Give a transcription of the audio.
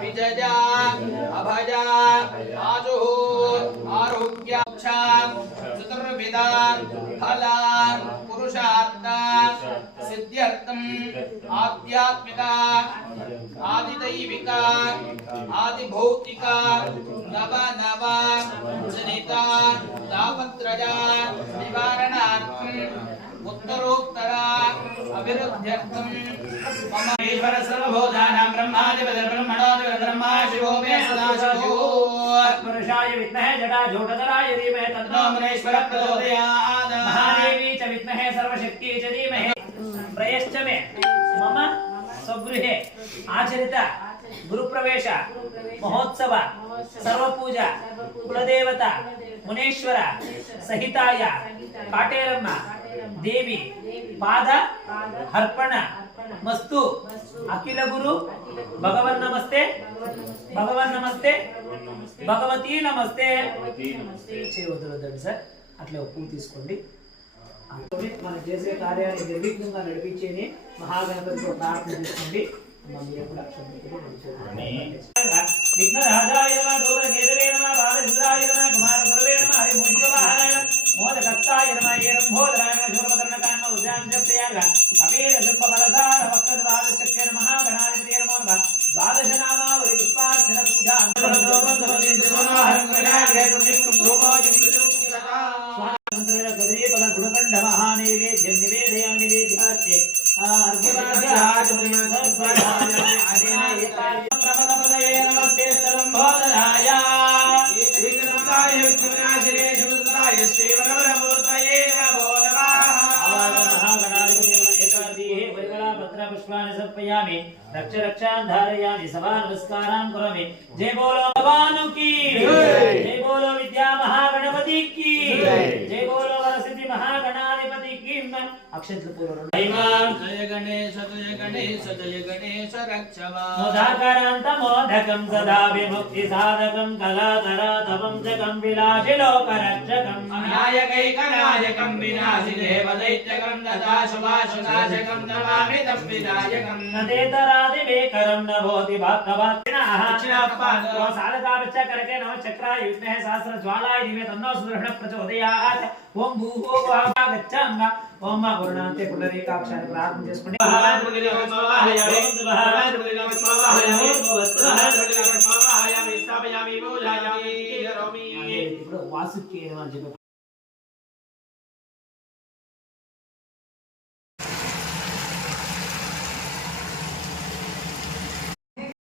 विजया अभया आजु आरोग्याक्षा चतुर्विधा फला पुरुषार्थ सिद्ध्यर्थम आध्यात्मिका आदिदैविका आदिभौतिका नव नव जनिता तापत्रया निवारणार्थम उत्तरोत्तरा अभिवृद्ध्यर्थम मम ईश्वर सर्वभूतानां ब्रह्माधिपति ब्रह्मणोऽधिपति ब्रह्मा शिवो मे सदा शिवो पुरुषाय विद्महे जटाजूटधराय धीमहि तन्नो महेश्वरः प्रचोदयात् महादेवी च विद्महे सर्वशक्त्यै च धीमहि प्रयश्च मे मम स्वगृहे आचरित गुरुप्रवेश महोत्सव सर्वपूजा कुलदेवता मुनेश्वर सहिताय काटेरम्म देवी पाद अर्पण मस्तु अखिल गुरु भगवन् नमस्ते भगवती नमस्ते చేయవద్దు సార్ అట్లా ఒప్పు తీసుకోండి మన చేసే కార్యాన్ని నిర్విఘ్నంగా నడిపించేని మహాగణపతితో ప్రార్థన చేసుకోండి విఘ్నరాజాయ నమః గోవిందకేతవే నమః బాలచంద్రాయ నమః కుమార గురవే నమః హరి మునివాహనాయ మోదకత్తాయ నమః ఏరంభోదరాయ నమః శూరభద్రనకాయ నమః ఉజ్జాంజప్తయాగ కవేద శుంభబలధార వక్రద్వార చక్ర నమః గణాధిపతయ నమో నమః ద్వాదశ నామావళి పుష్పార్చన పూజా గుణకంఠ మహానైవేద్యం నివేదయామి నివేద్యార్చే నమస్తే లంబోదరాయ पुष्पाणि समर्पयामि रक्ष रक्षान् धारयामि सभा नमस्कारान् करोमि जय बोलो भगवान की जय बोलो विद्या महागणपति की जय बोलो वरसिद्धि महागणाधिपति की अक्षंत पूर्व जय गणेश रक्षमा मोदाकरान्त मोदकं सदा विमुक्ति साधकं कलातरातवं जगं विलासि लोकरक्षकं नायकैकनायकं विनाशि देवदैत्यकं तथा शुभाशुनाशकं नमामि तं विनायकं नदेतरादि बेकरं न भवति भक्तभक्तिनः दक्षिणापादो साधकाविष्ट करके नमः चक्राय विद्महे सहस्र ज्वालाय धीमहि तन्नो सुदर्शन प्रचोदयात् ओम भूभुवः गच्छामः ओम मा गुरुनाथे पुंडरीकाक्षाय प्रार्थना చేసుకోండి ఇప్పుడు వాసుకి